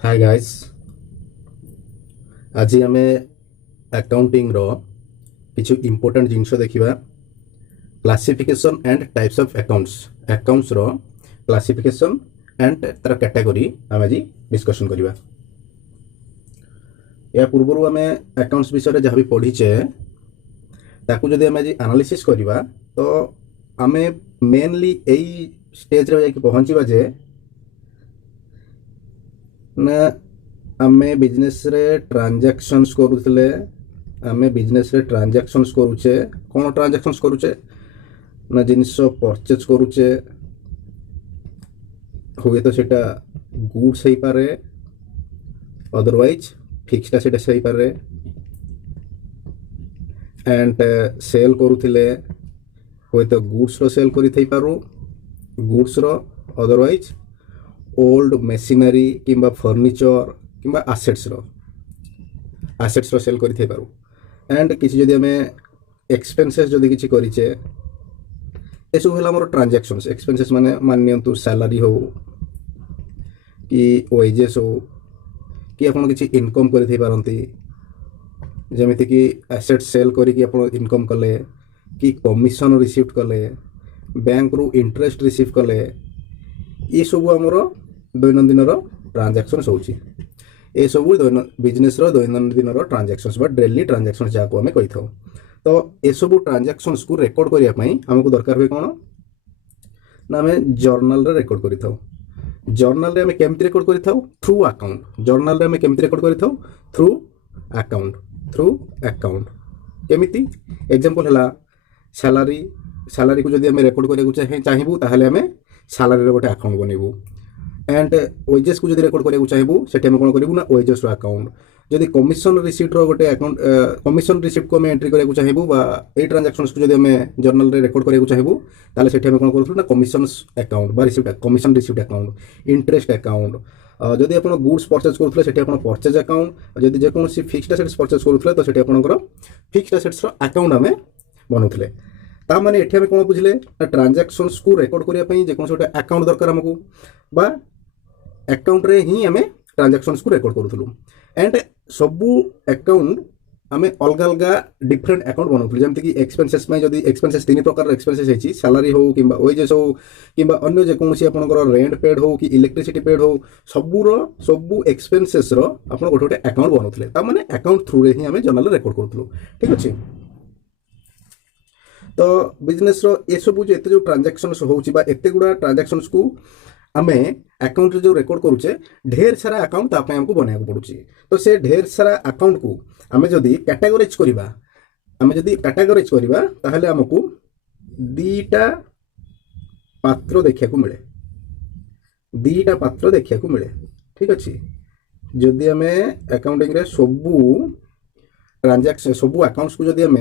Hi guys. आज आम accounting रो किछु इंपोर्टेंट जिनस देखिबा। Classification and types of accounts रो क्लासिफिकेशन एंड तार कैटेगरी आम आज डिस्कशन करिबा। या पूर्व आम अकाउंट्स विषय जहाँ भी पढ़ीचे ताकू जदि आम आज एनालिसिस करिबा तो आम मेनली यही स्टेज रे जाके पहुँचवा जे ना आमे बिजनेस रे ट्रांजैक्शंस करूले। आमे बिजनेस रे ट्रांजैक्शंस करूचे कौन ट्रांजैक्शंस करूचे ना जिनिस परचेज करूचे हुए तो सेटा गुड्स हो पारे अदरवाइज फिक्स्ड एसेट्स हो पारे एंड सेल करूथिले हुए तो गुड्स रो सेल करि थई पारू गुड्स रो अदरवाइज ओल्ड मेसिनरी किंबा फर्निचर किंबा आसेट्स रो सेल करि थई पारू एंड किसी जदि हमें एक्सपेंसेस जदि किसी करिचे ए सब होला हमर ट्रांजैक्शंस। एक्सपेंसेस माने माननियंतु सैलरी हो कि वेजेस हो कि आपण किसी इनकम करि थई पारंती जेमिति कि एसेट सेल करी कि आपण इनकम कले कि कमिशन रिसीव कले बैंक रु इंटरेस्ट रिसीव कले ये सब हमर दैनंदिन ट्रांजैक्शंस होची। ये सब बिजनेस दैनंदिन ट्रांजैक्शंस बा डेली ट्रांजैक्शंस जहाँ आम कही था। तो ये सब ट्रांजैक्शंस को रेकॉर्ड करने आमको दरकार हुए कौन ना आम जर्नल रे रेकॉर्ड करि थाउ। जर्नल रे आम केमती रेकॉर्ड करि थाउ थ्रू अकाउंट। जर्नल रे आम केमती रेकॉर्ड करि थाउ थ्रू अकाउंट केमिति एग्जांपल हला सैलरी को जदि आम रेकॉर्ड करने चाहिए ताहले आम सैलरी रे गोटे अकाउंट बनइबू एंड वेजेस को जदि रेकॉर्ड करने चाहिए सेठी आम कोन करिवु ना वेजेस रो अकाउंट। जदि कमिशन रिसीट रो गोटे अकाउंट कमिशन रिसीट को आम एंट्री करने चाहिए बा ए ट्रांजैक्शंस को जदि आम जर्नल रे रेकॉर्ड करने चाहिए ताले सेठी आम कोन करथु ना कमिशन अकाउंट बा receipt commission receipt account interest account. जदि आप गुड्स परचेज करुले सेठी आप परचेज अकाउंट जदि जेकोसी फिक्स्ड एसेट्स परचेज करुले तो सेठी आपनकर फिक्स्ड एसेट्स रो अकाउंट आम बनाउथले। ता माने एठी आम कोन बुझले ट्रांजैक्शंस को रेकॉर्ड करिया पई जेकोसी गोटे अकाउंट दरकार हमकु बा अकाउंट रे ही आम ट्रांजैक्शंस को रेकॉर्ड करूथलु एंड सबू अकाउंट आम अलग अलग डिफरेंट अकाउंट बनाऊँ जमीक कि एक्सपेंसेस में जदि एक्सपेंसेस तीन प्रकार एक्सपेंसेस होती सैलरी हो कि वेजेस हो कि अन्य जेकोसी आपनकर रेंट पेड हो कि इलेक्ट्रिसिटी पेड हो सबू एक्सपेंसेस आप गोटे गोटे अकाउंट बनाऊले ताने अकाउंट थ्रू रे ही आम जर्नल रेकॉर्ड करूँ। ठीक अच्छे। तो बिजनेस ये सब जो ट्रांजैक्शंस होती एत गुड़ा ट्रांजैक्शंस को आम अकाउंट जो रेकॉर्ड करुचे ढेर सारा अकाउंट तापाई हमको बनाया पड़ुची। तो से ढेर सारा अकाउंट को आम जदि कैटेगोराइज करवा ताहले हमको दीटा पात्र देखा मिले ठीक अच्छे। जदि आम अकाउंटिंग रे सबू ट्रांजैक्शन सबू अकाउंट्स को जदि आम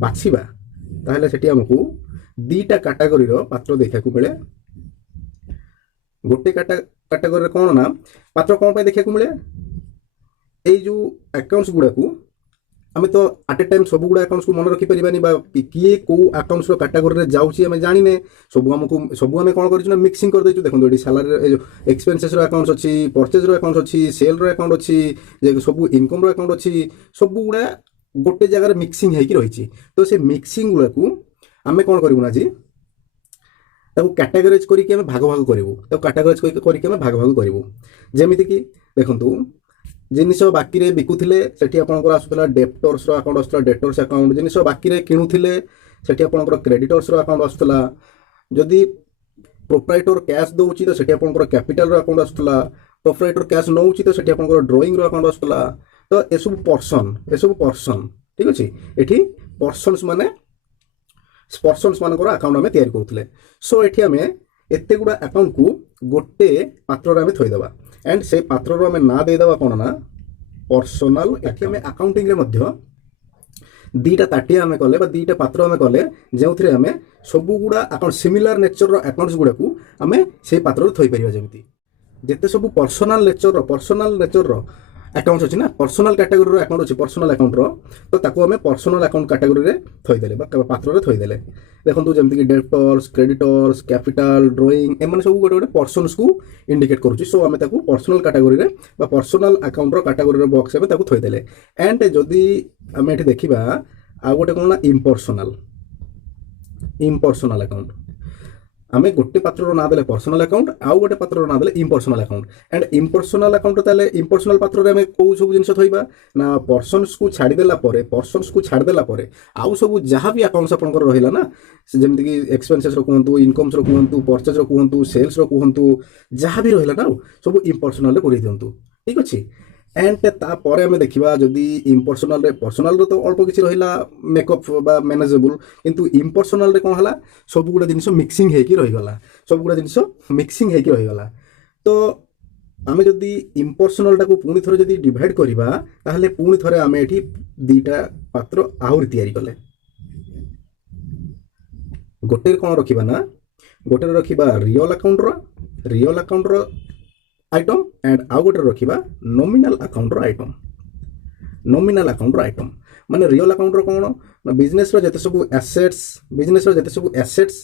बाछिबा ताहले सेठी हमको दीटा कैटेगरी रो पात्र देखा मिले। गोटे कैटेगरी कौन ना पात्र कौन पे देखा मिले ये जो अकाउंट्स गुड़ा को आम तो आट ए टाइम सब गुड़ा अकाउंट्स को मन रखी पारानी किए कौ अकाउंट्स कैटेगरी जाऊँगी आम जाने सब आम कौन कर मिक्सिंग कर देखो ये सैलरी एक्सपेंसेस अकाउंट्स अच्छी परचेज अकाउंट्स अच्छी सेल अकाउंट अच्छी सब इनकम अकाउंट अच्छी सब गुड़ा गोटे जगह मिक्सिंग होगी रही। तो से मिक्सिंग गुड़ा को आम कौन करूँ आज कैटेगराइज करके भाग भाग करूँ कैटेगराइज करके भाग भाग करूँ जमीती कि देखु जिनिस बाकी रे बिकुथिले सेठी आपनकर आसुतला डेप्टर्स रो अकाउंट आसुतला डेप्टर्स अकाउंट जिनिस बाकी रे किणुथिले सेठी आपनकर क्रेडिटर्स रो अकाउंट आसुतला जदि प्रोप्राइटर कैश दउची तो सेठी आपनकर कैपिटल रो अकाउंट आसुतला प्रोप्राइटर कैश नउची तो सेठी आपनकर ड्राइंग रो अकाउंट आसुतला। तो ए सब पर्सन ठीक अछि एठी पर्सन्स माने मानकर अकाउंट आम तैयारी करुले। सो एठी आम एते गुड़ा अकाउंट को गोटे पात्र आम थईदेवा एंड से पात्र आम ना देदेवा कौन ना पर्सनल। एठी आम अकाउंटिंग रे मध्य दीटा ताटिया आम कले दीटा पात्र आम कले जो आम सब गुड़ा अकाउंट सिमिलर नेचर अकाउंट्स गुड़ा को आम से पात्र थई पारिबा जमिति जेते सब पर्सनल नेचर ଆକାଉଣ୍ଟ ଅଛି ନା, ପର୍ସନାଲ କ୍ୟାଟାଗୋରୀର ଆକାଉଣ୍ଟ ଅଛି ପର୍ସନାଲ ଆକାଉଣ୍ଟର, ତ ତାକୁ ଆମେ ପର୍ସନାଲ ଆକାଉଣ୍ଟ କ୍ୟାଟାଗୋରୀରେ ଥୋଇଦେଲେ ବା ପାତ୍ରରେ ଥୋଇଦେଲେ। ଦେଖନ୍ତୁ ଯେମିତିକି ଡେଟର୍ସ, କ୍ରେଡିଟର୍ସ, କ୍ୟାପିଟାଲ, ଡ୍ରଇଂ, ଏମାନେ ସବୁ ଗୋଟେ ଗୋଟେ ପର୍ସନ୍ସକୁ ଇଣ୍ଡିକେଟ୍ କରୁଛି। ସୋ ଆମେ ତାକୁ ପର୍ସନାଲ କ୍ୟାଟାଗୋରୀରେ ବା ପର୍ସନାଲ ଆକାଉଣ୍ଟର କ୍ୟାଟାଗୋରୀର ବକ୍ସ ଆମେ ତାକୁ ଥୋଇଦେଲେ। ଆଣ୍ଡ ଯଦି ଆମେ ଏଠି ଦେଖିବା ଆଉ ଗୋଟେ କ'ଣ ନା ଇମ୍ପର୍ସନାଲ ଆକାଉଣ୍ଟ। ଆମେ ଗୋଟେ ପାତ୍ରର ନାଁ ଦେଲେ ପର୍ସନାଲ ଆକାଉଣ୍ଟ, ଆଉ ଗୋଟେ ପାତ୍ରର ନାଁ ଦେଲେ ଇମ୍ପର୍ସନାଲ ଆକାଉଣ୍ଟ। ଆଣ୍ଡ ଇମ୍ପର୍ସନାଲ ଆକାଉଣ୍ଟ ତାହେଲେ ଇମ୍ପର୍ସନାଲ ପାତ୍ରରେ ଆମେ କୋଉ ସବୁ ଜିନିଷ ଥୋଇବା ନା ପର୍ସନ୍ସକୁ ଛାଡ଼ିଦେଲା ପରେ ଆଉ ସବୁ ଯାହା ବି ଆକାଉଣ୍ଟସ୍ ଆପଣଙ୍କର ରହିଲା ନା, ଯେମିତିକି ଏକ୍ସପେନ୍ସେସ୍ର କୁହନ୍ତୁ, ଇନକମ୍ସର କୁହନ୍ତୁ, ପର୍ଚେଜ୍ର କୁହନ୍ତୁ, ସେଲ୍ସର କୁହନ୍ତୁ, ଯାହା ବି ରହିଲା ନା ସବୁ ଇମ୍ପର୍ସନାଲରେ ପୁରେଇ ଦିଅନ୍ତୁ। ଠିକ୍ ଅଛି। एंड तापर आम देखा जदि इम्पर्सनाल पर्सनाल तो अल्प किसी रहा मेकअप बा मैनेजेबल किंतु इम्पर्सनाल कौन है सब गुड़ा जिन मिक्सिंग होगी रहीगला सब गुड़ा जिन मिक्सिंग होगी रहीगला। तो आम जदि इम्पर्सनाल टाक पुणी थे जदि डिवाइड करवा ताहले पुणी थे आम ये दीटा पात्र आहरी या कले गोटे कौन रखा ना गोटे रखा रियल अकाउंट आइटम एंड आउ गोटे रखा नॉमिनल अकाउंट आइटम माने रियल अकाउंट कौन बिजनेस जते सब एसेट्स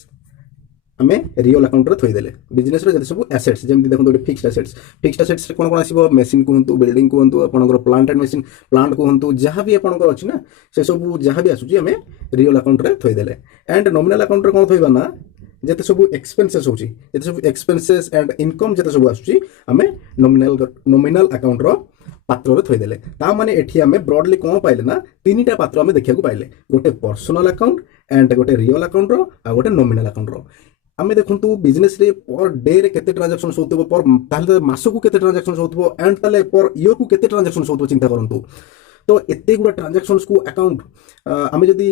आमे रियल अकाउंट रे थोइदेले बिजनेस जते सब एसेट्स जेमति देखो फिक्स्ड एसेट्स कौन कौन आसीबो मशीन कहंतु बिल्डिंग कहंतु आपनकर प्लांट एंड मशीन प्लांट कहंतु जहाँ भी आपनकर अछि ना से सब जहाँ भी आसुची आमे रियल अकाउंट रे थोइदेले। एंड नॉमिनल अकाउंट रे कौन थोइबा ना जते सब एक्सपेंसेस होची जते सब एक्सपेंसेस एंड इनकम जते सब आसुची आमे नॉमिनल अकाउंट रो पात्र रे थोइदेले। ता माने एठी आमे ब्रॉडली कौन पाइले ना तीनटा पात्र आमे देखिया को पाइले गोटे पर्सनल अकाउंट एंड गोटे रियल अकाउंट रो आ गोटे नॉमिनल अकाउंट रो। आमे देखंतु बिजनेस रे पर डे रे केते ट्रांजैक्शन होतबो पर ताले मासकु केते ट्रांजैक्शन होतबो एंड ताले पर ईयर को केते ट्रांजैक्शन होतबो चिंता करंतु। तो एते गुडा ट्रांजैक्शंस को अकाउंट आमे जदि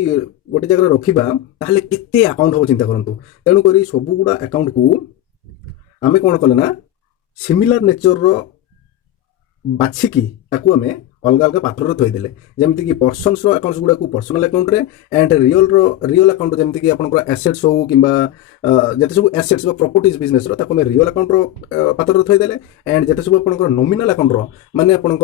गोटे जगह रखिबा ताहले केते अकाउंट हो चिंता करंतु। तेणु करी सब गुडा अकाउंट को आमे कोन कले ना सिमिलर नेचर रो बाछिकी ताकू आमे अलग अलग पात्र थोदेले जमती कि पर्सन्स रो अकाउंट्स गुडा को पर्सनल अकाउंट रे एंड रियल अकाउंट जमती कि आपन एसेट्स हो किबा जते सब एसेट्स बा प्रॉपर्टीज बिजनेस रो ताको में रियल अकाउंट रो पात्र थोदेले एंड जते सब आपन नॉमिनल अकाउंट रो माने आपन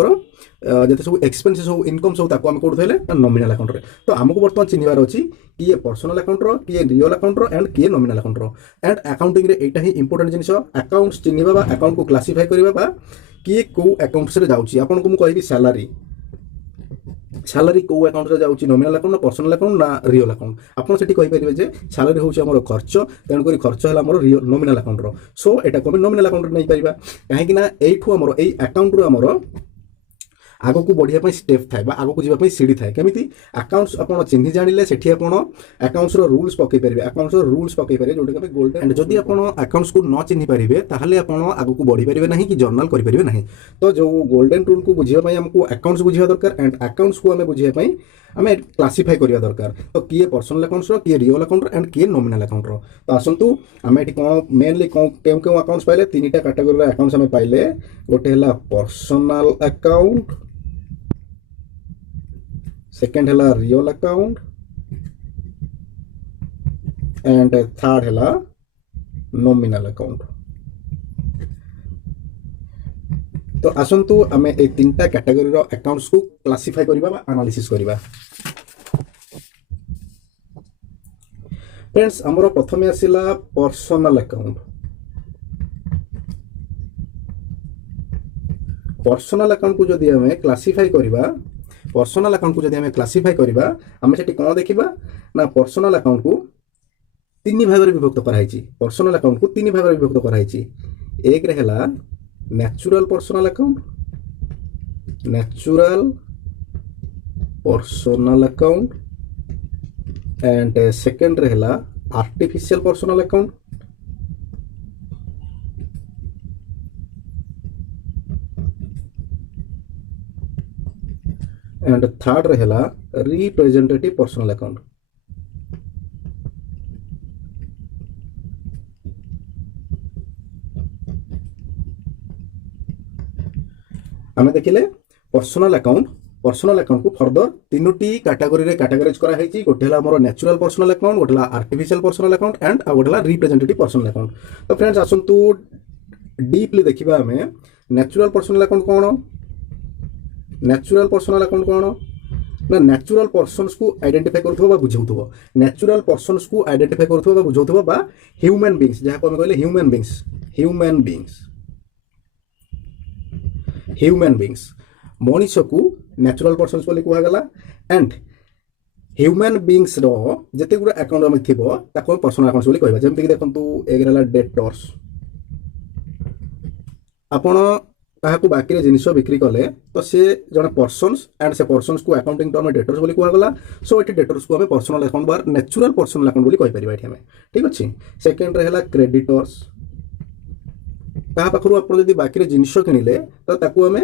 जते सब एक्सपेंसेस हो इनकम सब ताको हम कोड थोइले नॉमिनल अकाउंट रे। तो हमको वर्तमान चिन्हबार अछि कि ये पर्सनल अकाउंट रो कि ये रियल अकाउंट रो एंड कि नॉमिनल अकाउंट रो। एंड अकाउंटिंग रे एटा ही इंपोर्टेंट जिनिस अकाउंट्स चिन्हबा बा अकाउंट को क्लासिफाई करबा बा कि को अकाउंट्स रे जाउची आपन को मु कहबी सैलरी को अकाउंट रे जाउची नॉमिनल अकाउंट ना पर्सनल अकाउंट ना रियल अकाउंट आपन सेठी कहि परिबे जे सैलरी होउची हमर खर्च तेन करी खर्च हला हमर रियल नॉमिनल अकाउंट रो। सो एटा को नॉमिनल अकाउंट रे नै परिबा काहे कि ना एठु हमर एई अकाउंट रो हमर आगो को बढ़िया स्टेप थाए आगो को जीवा सीढ़ी थाए केमिति अकाउंट्स आपन चिन्ह जानिले सेठी आपन अकाउंट्स रो रूल्स पकई परिबे अकाउंट्स रो रूल्स पकई परिबे जोटा के गोल्डन एंड जदी आपन अकाउंट्स को न चिन्ह परिबे ताहले आपन आगो को बढ़ी परिबे नहीं कि जर्नल करि परिबे नहीं। तो जो गोल्डन रूल को बुझिया पई हमको अकाउंट्स बुझिया दरकार एंड अकाउंट्स को हमें बुझिया पई हमें क्लासिफाई करिया दरकार। तो किए पर्सनल अकाउंट्स रो किए रियल अकाउंट एंड किए नॉमिनल अकाउंट रो। तो आसंतु हमें एठी कोन मेनली केउ केउ अकाउंट्स पाइले तीनटा कैटेगरी रो अकाउंट्स हमें पाइले गोटे हला पर्सनल अकाउंट सेकेंड है रियल अकाउंट एंड थर्ड है नॉमिनल अकाउंट। तो आसंतु आमे ए तीनटा कैटेगरी रो अकाउंट्स को क्लासिफाई करबा बा एनालिसिस करबा। फ्रेंड्स हमरो प्रथमे आसिला पर्सनल अकाउंट। पर्सनल अकाउंट को जदि हमें क्लासिफाई करबा पर्सनल अकाउंट को जदि हमें क्लासिफाई करबा हमें सेठी कोन देखिबा ना पर्सनल अकाउंट को तीन भाग रे विभक्त कराइछि। पर्सनल अकाउंट को तीन भाग रे विभक्त कराइछि। एक रे हला natural personal account and second रे हला artificial personal account and third रहेला रिप्रेजेंटेटिव पर्सनल अकाउंट। आमे देखिले पर्सनल अकाउंट को फर्दर तीनोटी कैटेगरी रे कैटेगराइज करा हेची। गोटे हला हमर नेचुरल पर्सनल अकाउंट गोटे हला आर्टिफिशियल पर्सनल अकाउंट एंड आ गोटे हला रिप्रेजेंटेटिव पर्सनल अकाउंट। तो फ्रेंड्स आसंतु डीपली देखिबा हमें नेचुरल पर्सनल अकाउंट कोन ନ୍ୟାଚୁରାଲ ପର୍ସନାଲ ଆକାଉଣ୍ଟ କ'ଣ ନା ନ୍ୟାଚୁରାଲ ପର୍ସନ୍ସକୁ ଆଇଡେଣ୍ଟିଫାଏ କରୁଥିବ ବା ବୁଝାଉଥିବ। ନ୍ୟାଚୁରାଲ ପର୍ସନ୍ସକୁ ଆଇଡେଣ୍ଟିଫାଏ କରୁଥିବ ବା ବୁଝାଉଥିବ ବା ହ୍ୟୁମାନ୍ ବିଙ୍ଗସ୍ ଯାହାକୁ ଆମେ କହିଲେ ହ୍ୟୁମାନ୍ ବିଙ୍ଗସ୍ ମଣିଷକୁ ନ୍ୟାଚୁରାଲ ପର୍ସନ୍ସ ବୋଲି କୁହାଗଲା। ଆଣ୍ଡ ହ୍ୟୁମାନ୍ ବିଙ୍ଗସ୍ର ଯେତେ ଗୁଡ଼ା ଆକାଉଣ୍ଟ ଆମେ ଥିବ ତାକୁ ଆମେ ପର୍ସନାଲ ଆକାଉଣ୍ଟ ବୋଲି କହିବା। ଯେମିତିକି ଦେଖନ୍ତୁ ଏକରେ ହେଲା ଡେଟର୍ସ। ଆପଣ କାହାକୁ ବାକିରେ ଜିନିଷ ବିକ୍ରି କଲେ ତ ସେ ଜଣେ ପର୍ସନ୍ସ ଆଣ୍ଡ ସେ ପର୍ସନ୍ସକୁ ଆକାଉଣ୍ଟିଂ ଟର୍ମ ଡେଟର୍ସ ବୋଲି କୁହାଗଲା। ସୋ ଏଠି ଡେଟର୍ସକୁ ଆମେ ପର୍ସନାଲ ଆକାଉଣ୍ଟ ବା ନ୍ୟାଚୁରାଲ ପର୍ସନାଲ ଆକାଉଣ୍ଟ ବୋଲି କହିପାରିବା ଏଠି ଆମେ। ଠିକ୍ ଅଛି। ସେକେଣ୍ଡରେ ହେଲା କ୍ରେଡିଟର୍ସ। କାହା ପାଖରୁ ଆପଣ ଯଦି ବାକିରେ ଜିନିଷ କିଣିଲେ ତ ତାକୁ ଆମେ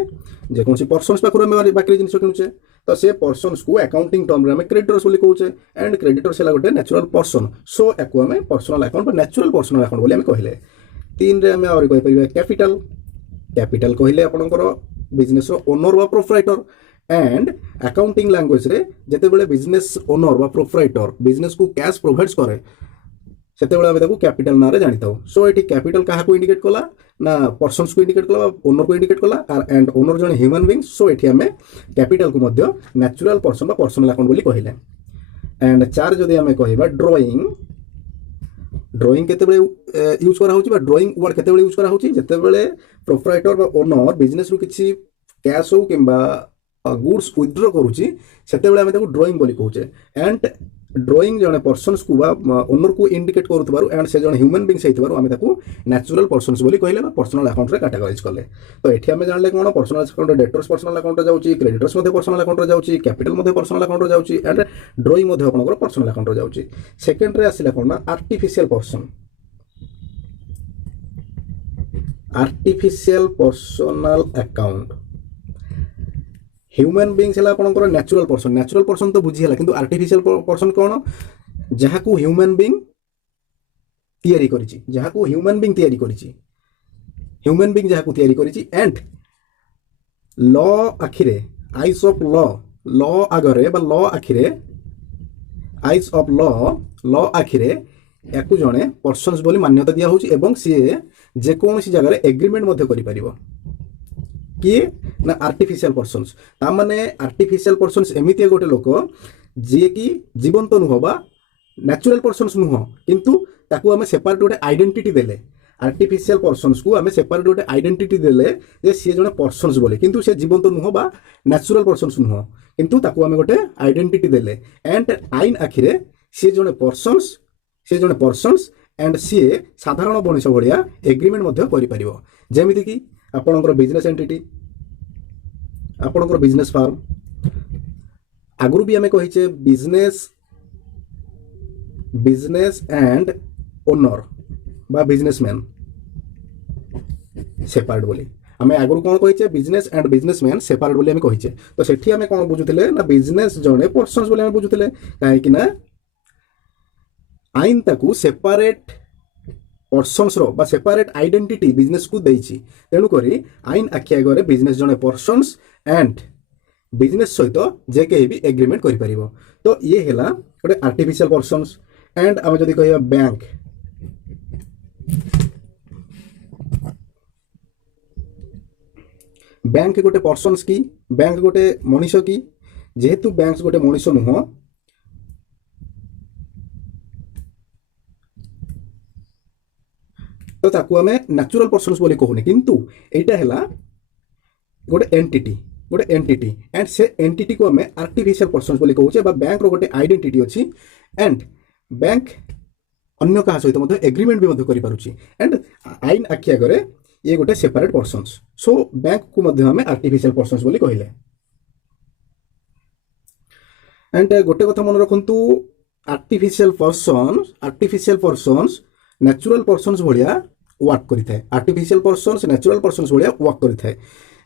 ଯେକୌଣସି ପର୍ସନ୍ସ ପାଖରୁ ଆମେ ବାକିରେ ଜିନିଷ କିଣୁଛେ ତ ସେ ପର୍ସନ୍ସକୁ ଆକାଉଣ୍ଟିଂ ଟର୍ମରେ ଆମେ କ୍ରେଡିଟର୍ସ ବୋଲି କହୁଛେ। ଆଣ୍ଡ କ୍ରେଡିଟର୍ସ ହେଲା ଗୋଟେ ନ୍ୟାଚୁରାଲ ପର୍ସନ୍। ସୋ ୟାକୁ ଆମେ ପର୍ସନାଲ ଆକାଉଣ୍ଟ ବା ନ୍ୟାଚୁରାଲ ପର୍ସନାଲ ଆକାଉଣ୍ଟ ବୋଲି ଆମେ କହିଲେ। 3ରେ ଆମେ ଆହୁରି କହିପାରିବା କ୍ୟାପିଟାଲ। କ୍ୟାପିଟାଲ କହିଲେ ଆପଣଙ୍କର ବିଜନେସର ଓନର ବା ପ୍ରୋପ୍ରାଇଟର। ଆଣ୍ଡ ଆକାଉଣ୍ଟିଂ ଲାଙ୍ଗୁଏଜରେ ଯେତେବେଳେ ବିଜନେସ୍ ଓନର ବା ପ୍ରୋପ୍ରାଇଟର ବିଜନେସକୁ କ୍ୟାଶ ପ୍ରୋଭାଇଡ୍ସ କରେ ସେତେବେଳେ ଆମେ ତାକୁ କ୍ୟାପିଟାଲ ନାଁରେ ଜାଣିଥାଉ। ସୋ ଏଠି କ୍ୟାପିଟାଲ କାହାକୁ ଇଣ୍ଡିକେଟ୍ କଲା ନା ପର୍ସନ୍ସକୁ ଇଣ୍ଡିକେଟ୍ କଲା ବା ଓନରକୁ ଇଣ୍ଡିକେଟ୍ କଲା। ଆଣ୍ଡ ଓନର ଜଣେ ହ୍ୟୁମାନ୍ ବିଙ୍ଗ। ସୋ ଏଠି ଆମେ କ୍ୟାପିଟାଲକୁ ମଧ୍ୟ ନ୍ୟାଚୁରାଲ ପର୍ସନ୍ ବା ପର୍ସନାଲ ଆକାଉଣ୍ଟ ବୋଲି କହିଲେ। ଆଣ୍ଡ 4 ଯଦି ଆମେ କହିବା ଡ୍ରଇଂ କେତେବେଳେ ୟୁଜ୍ କରାହେଉଛି ବା ଡ୍ରଇଂ ୱାର୍ଡ କେତେବେଳେ ୟୁଜ୍ କରାହେଉଛି ଯେତେବେଳେ ପ୍ରୋପ୍ରାଇଟର ବା ଓନର ବିଜନେସରୁ କିଛି କ୍ୟାସ୍ ହଉ କିମ୍ବା ଗୁଡ୍ସ ୱିଥଡ୍ର କରୁଛି ସେତେବେଳେ ଆମେ ତାକୁ ଡ୍ରଇଂ ବୋଲି କହୁଛେ। ଆଣ୍ଡ ଡ୍ରଇଂ ଜଣେ ପର୍ସନ୍ସକୁ ବା ଓନରକୁ ଇଣ୍ଡିକେଟ୍ କରୁଥିବାରୁ ଆଣ୍ଡ ସେ ଜଣେ ହ୍ୟୁମାନ୍ ବିଙ୍ଗସ୍ ହେଇଥିବାରୁ ଆମେ ତାକୁ ନ୍ୟାଚୁରାଲ ପର୍ସନ୍ସ ବୋଲି କହିଲେ ବା ପର୍ସନାଲ ଆକାଉଣ୍ଟରେ କାଟାଗୋରାଇଜ୍ କଲେ। ତ ଏଠି ଆମେ ଜାଣିଲେ କ'ଣ ପର୍ସନାଲ ଆକାଉଣ୍ଟ ଡେଟର୍ସ ପର୍ସନାଲ ଆକାଉଣ୍ଟରେ ଯାଉଛି, କ୍ରେଡିଟର୍ସ ମଧ୍ୟ ପର୍ସନାଲ ଆକାଉଣ୍ଟରେ ଯାଉଛି, କ୍ୟାପିଟାଲ ମଧ୍ୟ ପର୍ସନାଲ ଆକାଉଣ୍ଟରେ ଯାଉଛି ଆଣ୍ଡ ଡ୍ରଇଂ ମଧ୍ୟ ଆପଣଙ୍କର ପର୍ସନାଲ ଆକାଉଣ୍ଟରେ ଯାଉଛି। ସେକେଣ୍ଡରେ ଆସିଲା କ'ଣ ନା artificial person. Artificial personal account human beings ହେଲା ଆପଣଙ୍କର ନ୍ୟାଚୁରାଲ ପର୍ସନ୍। ନ୍ୟାଚୁରାଲ ପର୍ସନ୍ ତ ବୁଝି ହେଲା, କିନ୍ତୁ ଆର୍ଟିଫିସିଆଲ ପର୍ସନ୍ କ'ଣ ଯାହାକୁ ହ୍ୟୁମାନ୍ ବିଙ୍ଗ ତିଆରି କରିଛି, ହ୍ୟୁମାନ୍ ବିଙ୍ଗ ଯାହାକୁ ତିଆରି କରିଛି ଆଣ୍ଡ ଲ ଆଖିରେ ଆଇସ୍ ଅଫ୍ ଲ ଆଗରେ ବା ଲ ଆଖିରେ ୟାକୁ ଜଣେ ପର୍ସନ୍ସ ବୋଲି ମାନ୍ୟତା ଦିଆହେଉଛି ଏବଂ ସିଏ ଯେକୌଣସି ଜାଗାରେ ଏଗ୍ରିମେଣ୍ଟ ମଧ୍ୟ କରିପାରିବ। କିଏ ନା ଆର୍ଟିଫିସିଆଲ ପର୍ସନ୍ସ। ତାମାନେ ଆର୍ଟିଫିସିଆଲ ପର୍ସନ୍ସ ଏମିତି ଗୋଟେ ଲୋକ ଯିଏକି ଜୀବନ୍ତ ନୁହଁ ବା ନ୍ୟାଚୁରାଲ ପର୍ସନ୍ସ ନୁହଁ, କିନ୍ତୁ ତାକୁ ଆମେ ସେପାରେଟ୍ ଗୋଟେ ଆଇଡେଣ୍ଟିଟି ଦେଲେ। ଆର୍ଟିଫିସିଆଲ ପର୍ସନ୍ସକୁ ଆମେ ସେପାରେଟ୍ ଗୋଟେ ଆଇଡେଣ୍ଟିଟି ଦେଲେ ଯେ ସିଏ ଜଣେ ପର୍ସନ୍ସ ବୋଲି, କିନ୍ତୁ ସେ ଜୀବନ୍ତ ନୁହଁ ବା ନ୍ୟାଚୁରାଲ ପର୍ସନ୍ସ ନୁହଁ, କିନ୍ତୁ ତାକୁ ଆମେ ଗୋଟେ ଆଇଡେଣ୍ଟିଟି ଦେଲେ। ଆଣ୍ଡ ଆଇନ ଆଖିରେ ସିଏ ଜଣେ ପର୍ସନ୍ସ ଆଣ୍ଡ ସିଏ ସାଧାରଣ ମଣିଷ ଭଳିଆ ଏଗ୍ରିମେଣ୍ଟ ମଧ୍ୟ କରିପାରିବ। ଯେମିତିକି ଆପଣଙ୍କର ବିଜନେସ୍ ଏଣ୍ଟିଟି, ଆପଣଙ୍କର ବିଜନେସ୍ ଫାର୍ମ। ଆଗରୁ ବି ଆମେ କହିଛେ ବିଜନେସ୍ ଆଣ୍ଡ ଓନର বা বিজনেসম্যান সেপারেট বলি। আমি আগুন কোণ কইছে বিজনেস এন্ড বিজনেসম্যান সেপারেট বলি আমি কইছে। তো সেটি আমি কোণ বুঝুলে না বিজনেস জনে পর্সনস বলি আমি বুঝুলে, কাইকি না আইন তাকু সেপারেট পর্সনসর বা সেপারেট আইডেন্টিটি বিজনেসকু দেইছি। তেণু করি আইন আখি আগরে বিজনেস জনে পর্সনস এন্ড বিজনেস সহিত যে কেহি বি এগ্রিমেন্ট করি পারিব। তো ইয়ে হেলা গোটে আর্টিফিশিয়াল পর্সনস। এন্ড আমি যদি কহিবা ব্যাংক, ব্যাংক গোটে পর্সনস কি, ব্যাংক গোটে মনিষ কি, যেহেতু ব্যাংক গোটে মনিষ নুহ তো তাকু আমি ন্যাচুরাল পর্সনস বলি কহুনি, কিন্তু এইটা হেলা গোটে এন্টিটি এন্ড সে এন্টিটি কু আমি আর্টিফিশিয়াল পর্সনস বলি কହୁଛେ। বা ব্যাংক গোটে আইডেন্টিটি অছি এন্ড ব্যাংক অন্য কাহা সহিত মধ্যে এগ্রিমেন্ট বি মধ্যে করি পারুছি। এন্ড আইন আখি আগরে ये गोटे सेपरेट पर्सनस। सो बैंक को मध्य हमें आर्टिफिशियल पर्सनस बोली कहले। एंड गोटे कथा मन रखंतु आर्टिफिशियल पर्सनस नेचुरल पर्सनस भलिया वर्क करि थाए। आर्टिफिशियल पर्सनस नेचुरल पर्सनस भलिया वर्क करि थाए।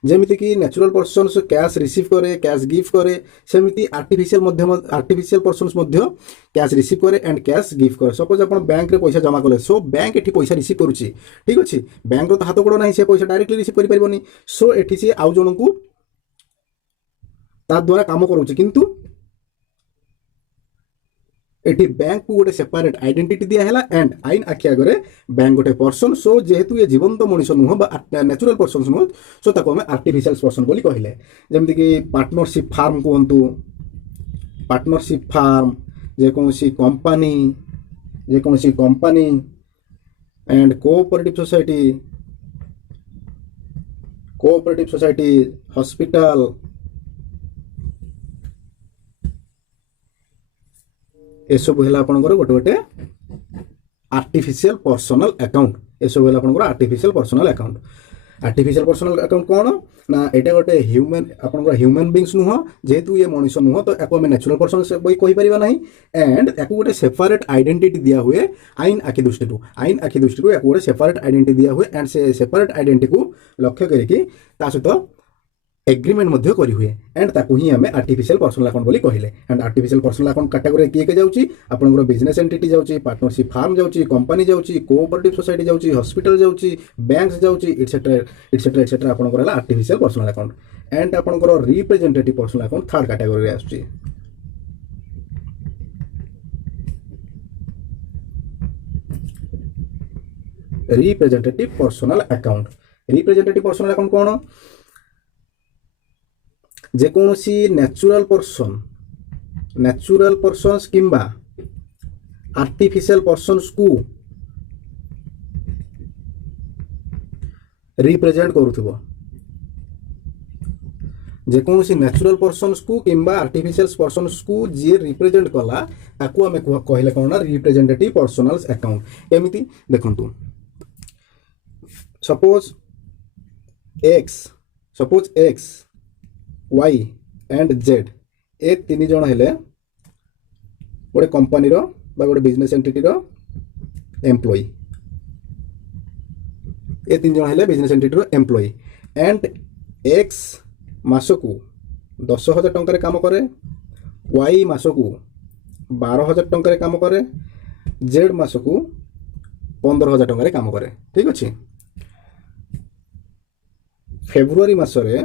जेमिति कि नेचुरल पर्सनस कैश रिसीव करे, कैश गिव करे, सेमिति आर्टिफिशियल पर्सनस मध्य कैश रिसीव करे एंड कैश गिव करे। सपोज आपण बैंक रे पैसा जमा कले, सो बैंक एठी पैसा रिसीव करूची, ठीक अछि। बैंक रो तो हाथ गोड़ नाही, से पैसा डायरेक्टली रिसीव करि परिबोनी। सो एठी से आउ जनकू ता द्वारा काम करूची, किंतु एटी बैंक को गोटे सेपरेट आइडेंटिटी दिया है एंड आईन आखि आगे बैंक गोटे पर्सन सो जेहेतु ये जीवंत मनीष नुह नेचुरल पर्सन नुह सो ताको हमें आर्टिफिशियल पर्सन बोली कहले जमती कि पार्टनरशिप फार्म कहतु पार्टनरशिप फार्म जेकोसी company and cooperative society hospital ये सब है आपंकर गोटे गोटे आर्टिफिशियल पर्सनल अकाउंट ये सब है आपंकर आर्टिफिशियल पर्सनल अकाउंट कौन ना यहाँ गोटे ह्यूमन आपंकर ह्यूमन बींग्स नुह जेहेतु ये मनीष नुह तो या आम नेचुरल पर्सन कही पार ना एंड या गोटे सेपरेट आइडेंटिटी दिया हुए आईन आखि दृष्टि या गोटे सेपरेट आइडेंटिटी दिया हुए एंड से सेपरेट आइडेंटिटी को लक्ष्य करके सहित एग्रीमेंट मध्य करी हुए एंड ताकू ही हमें आर्टिफिशियल पर्सनल अकाउंट बोली कहले and artificial personal account category किए के जाउची आपनकर बिजनेस एंटिटी जाउची पार्टनरशिप फार्म जाउची कंपनी जाउची कोऑपरेटिव सोसाइटी जाउची हॉस्पिटल जाउची बैंक्स जाउची एटसेट्रा एटसेट्रा एटसेट्रा आपनकर आर्टिफिशियल पर्सनल अकाउंट एंड आपनकर representative personal account third category आछी रिप्रेजेंटेटिव पर्सनल अकाउंट कौन जेकोसी नेचुरल पर्सन्स किंबा आर्टिफिशियल पर्सन्स को रिप्रेजेंट करूथबो जेकोसी नेचुरल पर्सन्स को किंबा आर्टिफिशियल पर्सन्स को जे रिप्रेजेंट कला ताकू आमे कहले कोन रिप्रेजेंटेटिव पर्सनल अकाउंट एमिति देखंतु suppose X Y and Z ए तीन जन हेले गोटे कंपनी रो बा गोटे बिजनेस एंटिटी रो एम्प्लॉय ए तीन जन हेले बिजनेस एंटिटी रो एम्प्लॉय एंड एक्स मासकू 10,000 टंका काम करे वाई मासकू 12,000 टंका काम करे जेड मासकू 15,000 टंका काम करे ठीक अच्छे फेब्रुआरी मासरे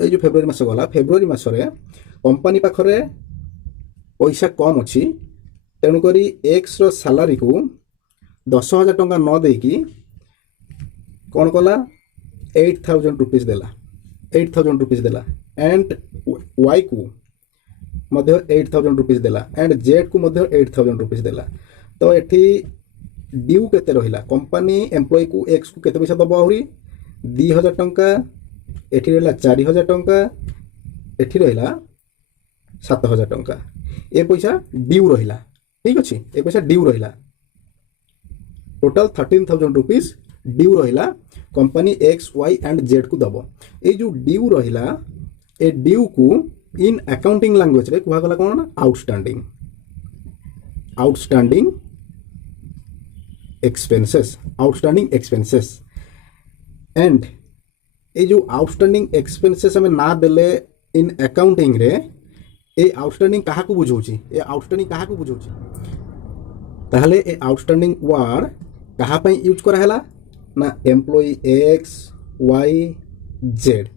ये जो फेब्रुआरी मास गला फेब्रुआरी मासरे कंपनी पाखरे पैसा कम अच्छी तेणुक एक्स रो सैलरी को 10,000 टंका न देकी कौन कला 8,000 रुपीज देला 8,000 रुपीज देला एंड वाई को मध्य 8,000 रुपीज देला एंड जेड को मध्य 8,000 रुपीज देला तो एठी ड्यू केते रहिला कंपनी एम्प्लॉय को एक्स को केते पैसा दबो आहुरी 2,000 टंका एठी रहिला 4,000 टंका एठी रहिला 7,000 टंका ए पैसा ड्यू रहिला ठीक अछि ए पैसा ड्यू रहिला टोटल 13,000 रुपीज ड्यू रहिला company X Y and Z को दबो ए जो ड्यू रहिला ए ड्यू को इन अकाउंटिंग लैंग्वेज रे कुहा गला कोन ना आउटस्टैंडिंग एक्सपेंसेस एंड ये जो आउटस्टैंडिंग एक्सपेंसेस हमें ना देले इन अकाउंटिंग रे ए आउटस्टैंडिंग कहा को बुझौची ताहले ए आउटस्टैंडिंग वर्ड कहा पे यूज करा हैला ना एम्प्लॉय एक्स वाई जेड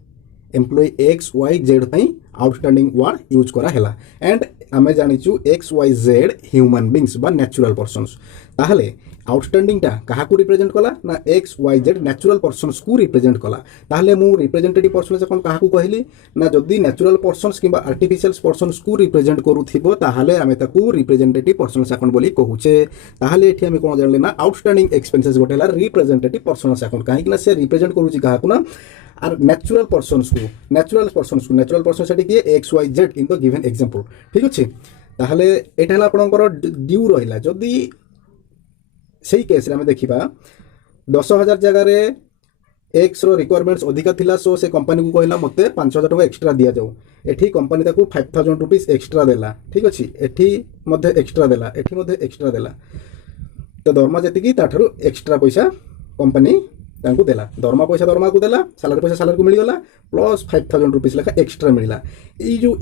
पे आउटस्टैंडिंग वर्ड यूज करा हैला एंड आमे जानिचु X Y Z human beings बा नेचुरल पर्सन्स ताहले आउटस्टैंडिंग टा कहा को रिप्रेजेंट कला ना X Y Z natural persons को रिप्रेजेंट कला ताहले मु रिप्रेजेंटेटिव पर्सनल अकाउंट कहा को कहली ना जदी नेचुरल पर्सन्स किबा आर्टिफिशियल पर्सन्स को रिप्रेजेंट करूथिबो ताहले आमे ताकू रिप्रेजेंटेटिव पर्सनल अकाउंट बोली कहूचे ताहले एठी आमे कोन जानले ना आउटस्टैंडिंग एक्सपेंसेस गोटेला रिप्रेजेंटेटिव पर्सनल अकाउंट काहे कि ना से रिप्रेजेंट करूची कहा को ना और नेचुरल पर्सन्स सेठी किए X Y Z in the given example ठीक अछि ताहले एटा हला आपनकर ड्यू रहिला जदी सही केस रे हमें देखिबा 10,000 जगह रे एक्स रो रिक्वायरमेंट्स अधिका थिला सो से कंपनी को कहला मते 5,000 टका एक्स्ट्रा दिया जाऊ एठी कंपनी ताकू 5,000 रुपीस एक्स्ट्रा देला ठीक अछि एठी मध्ये एक्स्ट्रा देला तो दरमा जति की ताठरो एक्स्ट्रा पैसा कंपनी तांको देला दरमा पैसा दरमा को देला सैलरी पैसा सैलरी को मिल गला प्लस 5,000 रुपीस लेखा एक्स्ट्रा मिलिला ए जो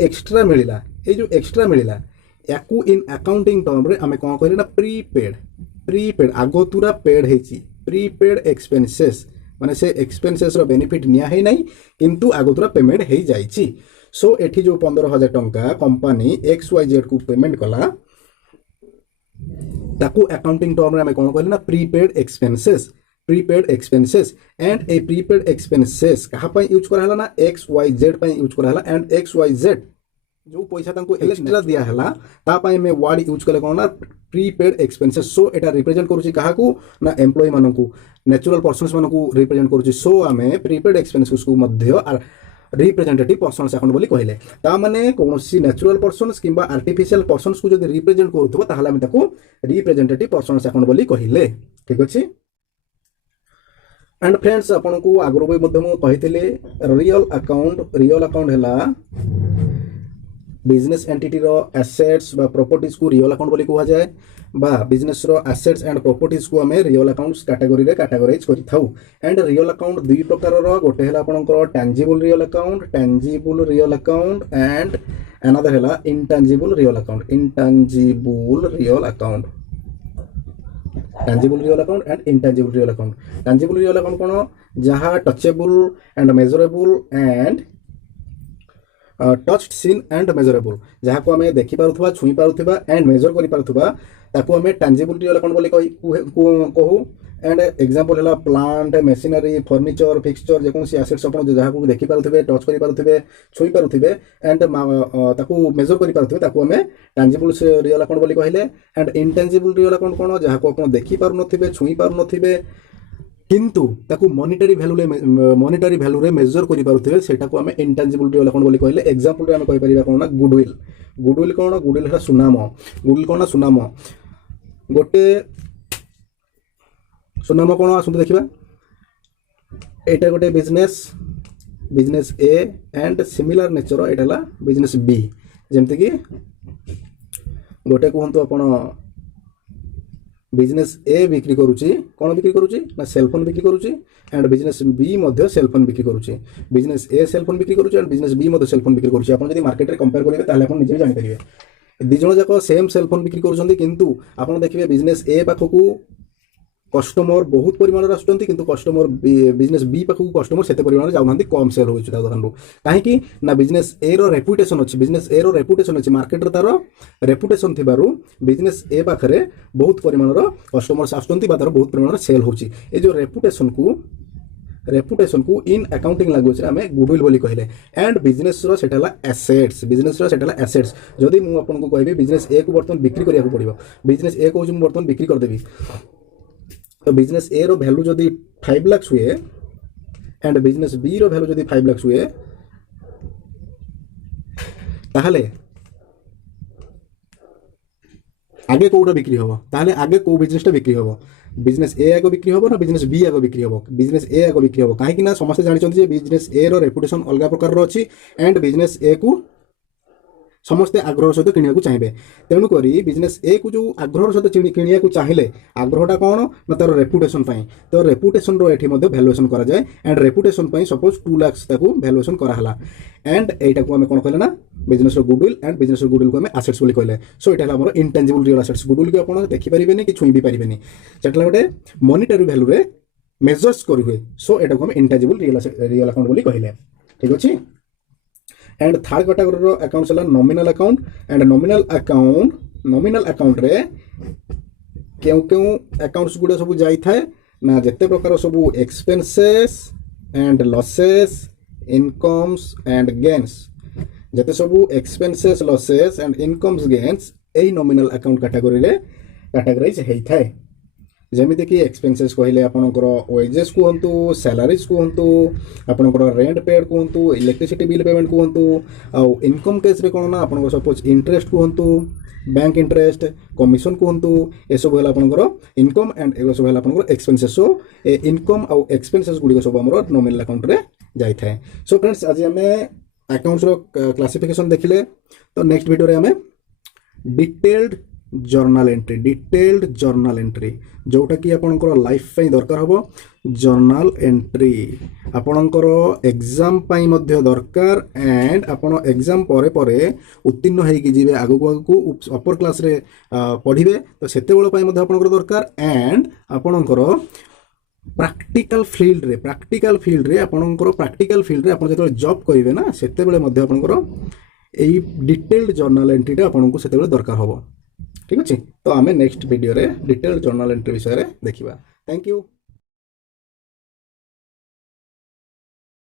एक्स्ट्रा मिलिला याकू इन अकाउंटिंग टर्म रे हमें कोन कहले ना प्रीपेड आगोतुरा पेड हेची प्रीपेड एक्सपेंसेस माने से एक्सपेंसेस रो बेनिफिट निया है नहीं किंतु आगोतुरा पेमेंट हे जाईची सो एठी जो 15,000 टंका कंपनी एक्स वाई जेड को पेमेंट कला ताकू अकाउंटिंग टर्म रे हमें कोन कहले ना prepaid expenses and A prepaid expenses कहा पई यूज करा हला ना एक्स वाई जेड पई यूज करा हला एंड एक्स वाई जेड जो पैसा तांको एक्स्ट्रा दिया हला ता पई में वर्ड यूज कले कोन ना प्रीपेड एक्सपेंसेस सो एटा रिप्रेजेंट करूची काहा को ना एम्प्लॉय मानकू नेचुरल पर्सन्स मानकू रिप्रेजेंट करूची सो हमें प्रीपेड एक्सपेंसेस को मध्य रिप्रेजेंटेटिव पर्सन्स अकाउंट बोली कहले ता माने कोनसी नेचुरल पर्सन्स किंबा आर्टिफिशियल पर्सन्स को जदि रिप्रेजेंट करथबो ताहाले हम ताको रिप्रेजेंटेटिव पर्सन्स अकाउंट बोली कहले ठीक अछि एंड फ्रेंड्स आपन को आगरो भी मध्य मु कहितले रियल अकाउंट हैला बिजनेस एंटिटी रो एसेट्स बा प्रॉपर्टीज को रियल अकाउंट बोली कहा जाए बा बिजनेस रो एसेट्स एंड प्रॉपर्टीज को हमें रियल अकाउंट्स कैटेगरी रे कैटेगराइज करि थाउ एंड रियल अकाउंट दुई प्रकार रो गोटे हैला आपनकर tangible real account and another हैला intangible real account tangible real account and intangible real account tangible real account कोन जहा touchable and measurable and touched seen and measurable जहाँ को हमें देखि पारुथबा छुई पारुथबा एंड मेजर करि पारुथबा ताको हमें टेंजिबल रियल अकाउंट बोली कहू एंड एग्जांपल हैला प्लांट मशीनरी फर्नीचर फिक्सचर जे कोनसी एसेट्स अपन जहाँ को देखि पारुथबे टच करि पारुथबे छुई पारुथबे एंड ताको मेजर करि पारुथबे ताको हमें टेंजिबल रियल अकाउंट बोली कहले एंड इंटेंजिबल रियल अकाउंट कोन जहाँ को अपन देखि पारु नथिबे छुई पारु नथिबे किंतु ताकू मॉनिटरी वैल्यू रे मेजर करि पारुथबे सेटा को हमें इंटेंजिबल रियल अकाउंट बोली कहले एग्जांपल रे हमें कहि परिबा कोन ना गुडविल है सुनाम गोटे सुनाम कोन आसु देखिबा एटा गोटे business A and similar nature एटाला बिजनेस बी जेमते कि गोटे कहंतु आपण बिजनेस ए बिक्री करूची कौन बिक्री करूची ना सेलफोन बिक्री करूची एंड बिजनेस बी मध्य सेलफोन बिक्री करूची बिजनेस ए सेलफोन बिक्री करूची एंड बिजनेस बी मध्य सेलफोन बिक्री करूची आपण जदी मार्केट रे कंपेयर करिवे ताले आपण निजे जानि परिबे दि जण जाक सेम सेलफोन बिक्री करूछन्ती किंतु आपण देखिबे बिजनेस ए पाखकू कस्टमर बहुत परिमाण आसुचंती किंतु कस्टमर बिजनेस बी पाखकू कस्टमर सेते परिमाण जाउनांती कम सेल होइछ ता दुकान रो काहेकि ना बिजनेस ए रो रेपुटेशन अछि मार्केट रो तारो रेपुटेशन थिबारु बिजनेस ए पाखरे बहुत परिमाण रो कस्टमर्स आसुचंती बा तारो बहुत परिमाण सेल होउची ए जो रेपुटेशन को इन अकाउंटिंग लैंग्वेज रे हमें गुडविल बोली कहले एंड बिजनेस रो सेटला एसेट्स जदी मु आपन को कहबे बिजनेस ए को बर्तन बिक्री करिया को पड़िबो बिजनेस ए को मु बर्तन बिक्री कर देबी तो बिजनेस ए रो वैल्यू जदी 5 लाख हुए एंड बिजनेस बी रो वैल्यू जदी 5 लाख हुए ताहले आगे कोटा बिक्री होबो ताहले आगे को बिजनेसटा बिक्री होबो बिजनेस ए आगो बिक्री होबो ना बिजनेस बी आगो बिक्री होबो बिजनेस ए आगो बिक्री होबो काहे कि ना समस्त जानि चंती जे बिजनेस ए रो रेपुटेशन अलगा प्रकार रो अछि एंड बिजनेस ए को समस्ते आग्रह सहित किनिया को चाहिए तेणु करी बिजनेस ए को जो आग्रह सहित किनिया को चाहिए आग्रहटा कौन ना तार रेपुटेशन पाई तो रेपुटेशन रो एठी मध्ये वैल्यूएशन करा जाए and reputation pi suppose 2 lakh ताको वैल्यूएशन करा हला एंड एटा को हमें कोन कहले ना बिजनेस रो गुडविल एंड बिजनेस रो गुडविल को हमें एसेट्स बोली कहले सो एटा हमर इंटेंजिबल रियल एसेट्स गुडविल को आपण देखि परिबेनी कि छुई भी परिबेनी सेटला गोटे मॉनिटरी वैल्यू रे मेजर्स करि हुए सो एटा को हम इंटेंजिबल रियल अकाउंट बोली कहले ठीक अछि एंड थर्ड कैटेगरी रो अकाउंट्स हला nominal account and nominal account रे केउ अकाउंट्स गुडे सब जाई थाए ना जते प्रकार सब expenses and losses incomes and gains जते सब expenses losses and incomes gains एही नॉमिनल अकाउंट कैटेगरी रे कैटेगराइज हेई थाए जेमिति कि एक्सपेंसेस कहले आपनकर वेजेस कहंतु सैलरीज कहंतु आपनकर रेंट पेड कहंतु इलेक्ट्रिसिटी बिल पेमेंट कहंतु आ इनकम केस रे कोन ना आपनकर सपोज इंटरेस्ट कहंतु बैंक इंटरेस्ट कमिशन कहंतु ए सब होला आपनकर इनकम एंड ए सब होला आपनकर एक्सपेंसेस सो ए इनकम आ एक्सपेंसेस गुडी सब हमर नॉमिनल अकाउंट रे जाई थाए सो फ्रेंड्स आज हमें अकाउंट्स रो क्लासिफिकेशन देखिले तो नेक्स्ट वीडियो रे हमें डिटेल्ड जर्नल एंट्री जोटा कि आपनकर लाइफ पई दरकार हबो जर्नल एंट्री आपनकर एग्जाम पई मध्य दरकार एंड आपन एग्जाम परे परे उत्तीर्ण हेई कि जिवे आगु अपर क्लास रे पढिबे तो सेते बेल पई मध्य आपनकर दरकार एंड आपनकर प्रैक्टिकल फील्ड रे आपन जतो जॉब करिवे ना सेते बेले मध्य आपनकर एई डिटेल्ड जर्नल एंट्री रे आपनको सेते बेले दरकार हबो ठीक अच्छे। तो आम नेक्स्ट वीडियो रे डिटेल जर्नल एंट्री विषय रे देखिबा। Thank you.